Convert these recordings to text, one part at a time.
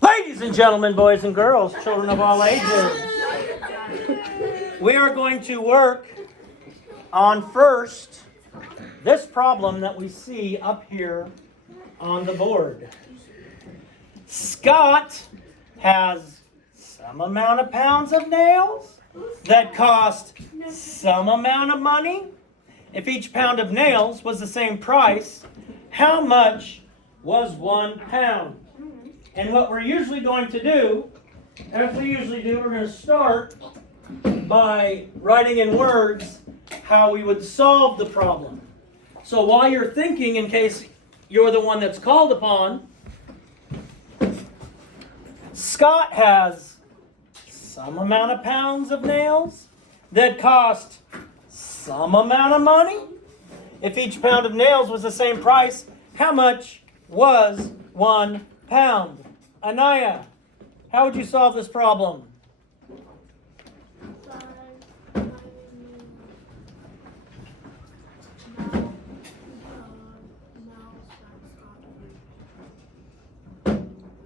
Ladies and gentlemen, boys and girls, children of all ages, we are going to work on first this problem that we see up here on the board. Scott has some amount of pounds of nails that cost some amount of money. If each pound of nails was the same price, how much was 1 pound? And what we're usually going to do, as we usually do, we're going to start by writing in words how we would solve the problem. So while you're thinking, in case you're the one that's called upon, Scott has some amount of pounds of nails that cost some amount of money. If each pound of nails was the same price, how much was 1 pound? Anaya, how would you solve this problem?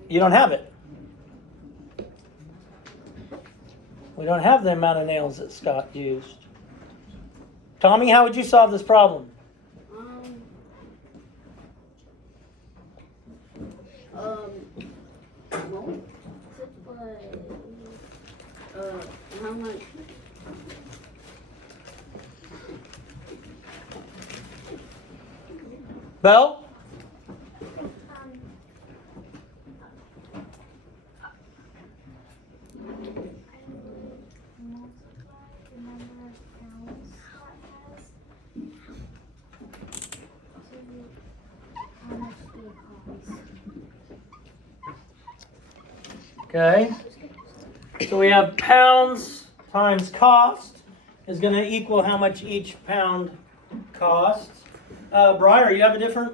You don't have it. We don't have the amount of nails that Scott used. Tommy, how would you solve this problem? How much? Belle? Okay, so we have pounds times cost is going to equal how much each pound costs. Briar, you have a different?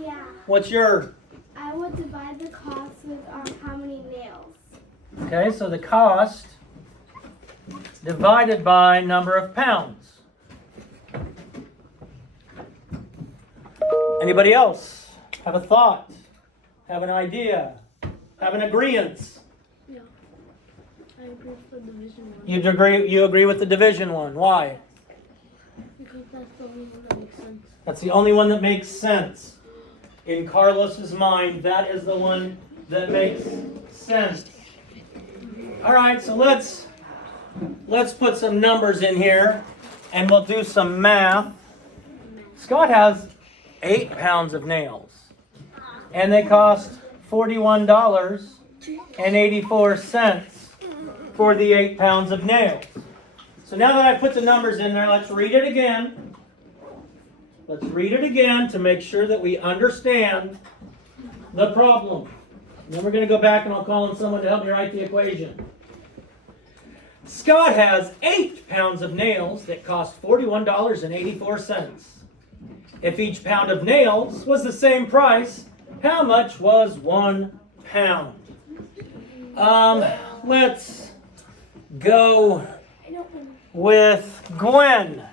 Yeah. What's your? I would divide the cost with how many nails. Okay, so the cost divided by number of pounds. Anybody else have a thought? Have an idea? Have an agreement? I agree with the division one. You agree with the division one. Why? Because that's the only one that makes sense. That's the only one that makes sense. In Carlos's mind, that is the one that makes sense. All right, so let's put some numbers in here and we'll do some math. Scott has 8 pounds of nails and they cost $41.84 for the 8 pounds of nails. So now that I put the numbers in there, let's read it again. Let's read it again to make sure that we understand the problem. And then we're going to go back and I'll call on someone to help me write the equation. Scott has 8 pounds of nails that cost $41.84. If each pound of nails was the same price, how much was 1 pound? Let's go with Gwen.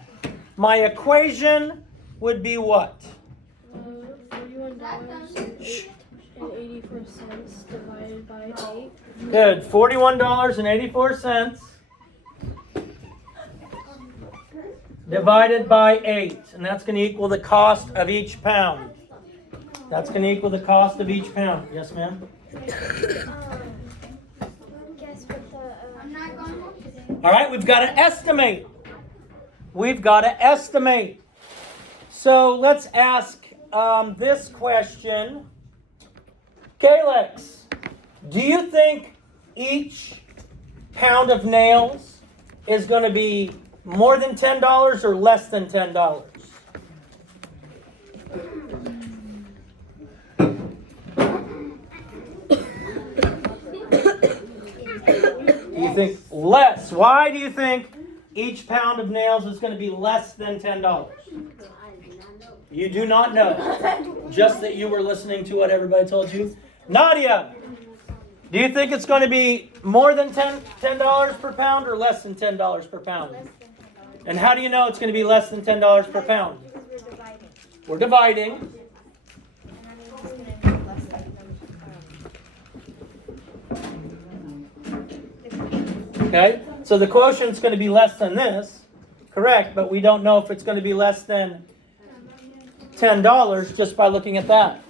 My equation would be what? $41.84 divided by 8. Good. $41.84 divided by 8. And that's going to equal the cost of each pound. That's going to equal the cost of each pound. Yes, ma'am? All right, we've got to estimate. We've got to estimate. So let's ask this question. Calyx, do you think each pound of nails is going to be more than $10 or less than $10? You think less. Why do you think each pound of nails is going to be less than $10? You do not know. Just that you were listening to what everybody told you. Nadia, do you think it's going to be more than $10 per pound or less than $10 per pound? And how do you know it's going to be less than $10 per pound? We're dividing. Okay, so the quotient's going to be less than this, correct, but we don't know if it's going to be less than $10 just by looking at that.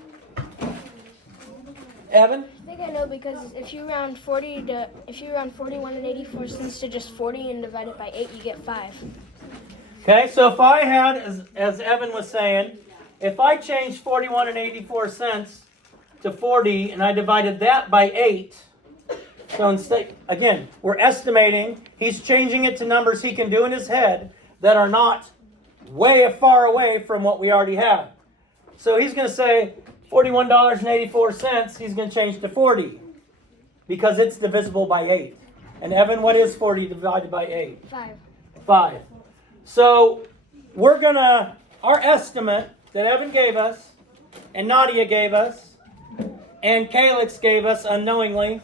Evan? I think I know because if you round 41 and 84 cents to just 40 and divide it by 8, you get 5. Okay, so if I had, as Evan was saying, if I changed 41 and 84 cents to 40 and I divided that by 8, so instead, again, we're estimating, he's changing it to numbers he can do in his head that are not way far away from what we already have. So he's going to say $41.84, he's going to change to 40 because it's divisible by 8. And Evan, what is 40 divided by 8? 5. 5. So we're going to, our estimate that Evan gave us, and Nadia gave us, and Calix gave us unknowingly,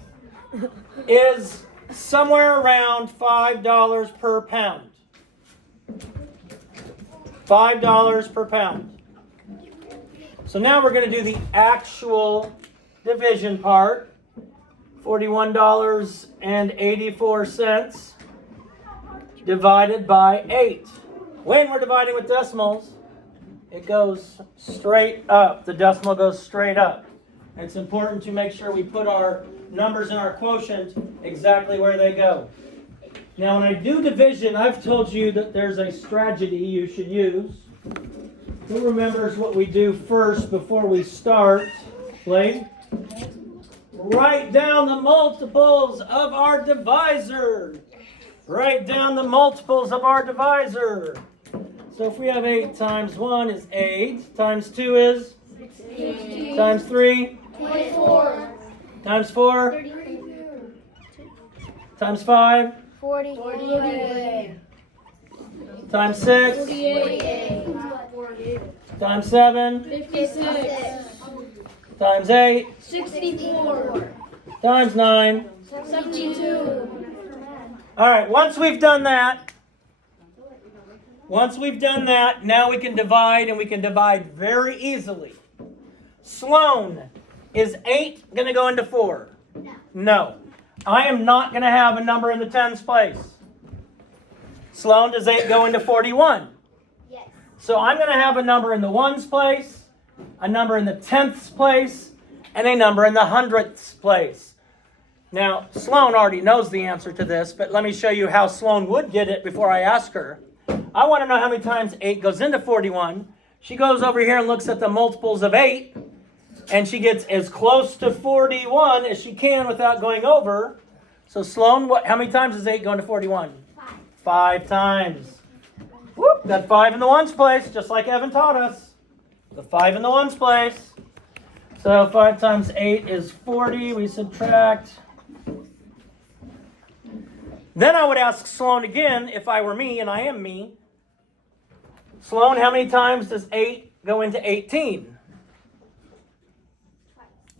is somewhere around $5 per pound. $5 per pound. So now we're going to do the actual division part. $41.84 divided by 8. When we're dividing with decimals, it goes straight up. The decimal goes straight up. And it's important to make sure we put our numbers in our quotient exactly where they go. Now when I do division, I've told you that there's a strategy you should use. Who remembers what we do first before we start? Blake? Write down the multiples of our divisor. Write down the multiples of our divisor. So if we have 8 times 1 is 8, times 2 is 16. Times 3? 24. Times 4? 32. Times 5? 40. 48. Times 6? 48. Times 7? 56. Times 8? 64. Times 9? 72. All right, once we've done that, now we can divide, and we can divide very easily. Sloan, is 8 going to go into 4? No. I am not going to have a number in the tens place. Sloan, does 8 go into 41? Yes. So I'm going to have a number in the ones place, a number in the tenths place, and a number in the hundredths place. Now, Sloan already knows the answer to this, but let me show you how Sloan would get it before I ask her. I want to know how many times 8 goes into 41. She goes over here and looks at the multiples of 8, and she gets as close to 41 as she can without going over. So Sloan, how many times does 8 go into 41? 5. 5 times. Whoop, got 5 in the ones place, just like Evan taught us. The 5 in the ones place. So 5 times 8 is 40. We subtract. Then I would ask Sloan again, if I were me, and I am me. Sloan, how many times does 8 go into 18?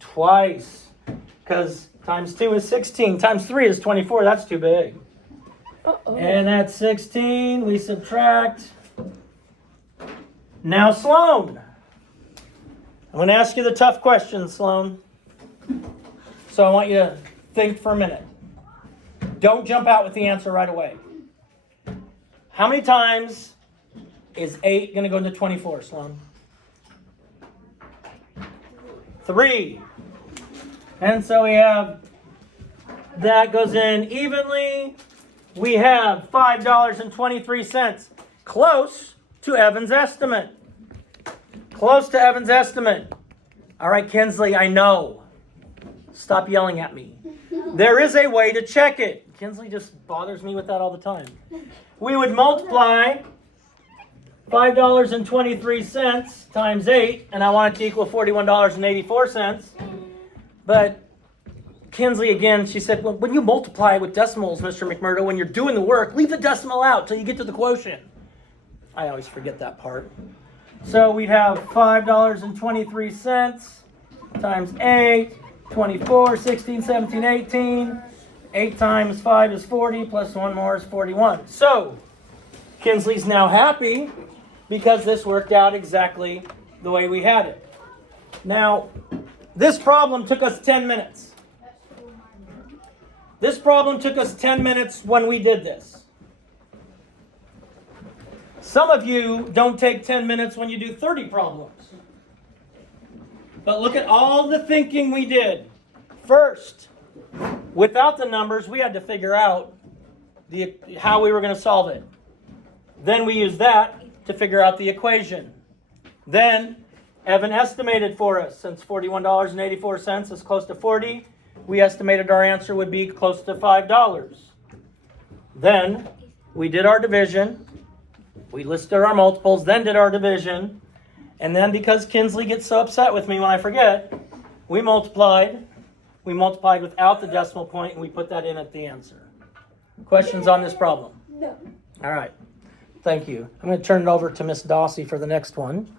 Twice. Because times 2 is 16. Times 3 is 24. That's too big. And that's 16. We subtract. Now, Sloan. I'm going to ask you the tough question, Sloan. So I want you to think for a minute. Don't jump out with the answer right away. How many times is 8 going to go into 24, Sloan? 3. And so we have, that goes in evenly. We have $5.23. Close to Evan's estimate. Close to Evan's estimate. All right, Kinsley, I know. Stop yelling at me. There is a way to check it. Kinsley just bothers me with that all the time. We would multiply $5.23 times 8, and I want it to equal $41.84. But Kinsley, again, she said, well, when you multiply with decimals, Mr. McMurdo, when you're doing the work, leave the decimal out till you get to the quotient. I always forget that part. So we'd have $5.23 times 8, 24, 16, 17, 18. 8 times 5 is 40, plus 1 more is 41. So, Kinsley's now happy because this worked out exactly the way we had it. Now, this problem took us 10 minutes. This problem took us 10 minutes when we did this. Some of you don't take 10 minutes when you do 30 problems. But look at all the thinking we did. First, without the numbers, we had to figure out how we were going to solve it. Then we used that to figure out the equation. Then Evan estimated for us, since $41.84 is close to 40, we estimated our answer would be close to $5. Then we did our division, we listed our multiples, then did our division, and then because Kinsley gets so upset with me when I forget, we multiplied without the decimal point, and we put that in at the answer. Questions on this problem? No. All right. Thank you. I'm going to turn it over to Miss Dossie for the next one.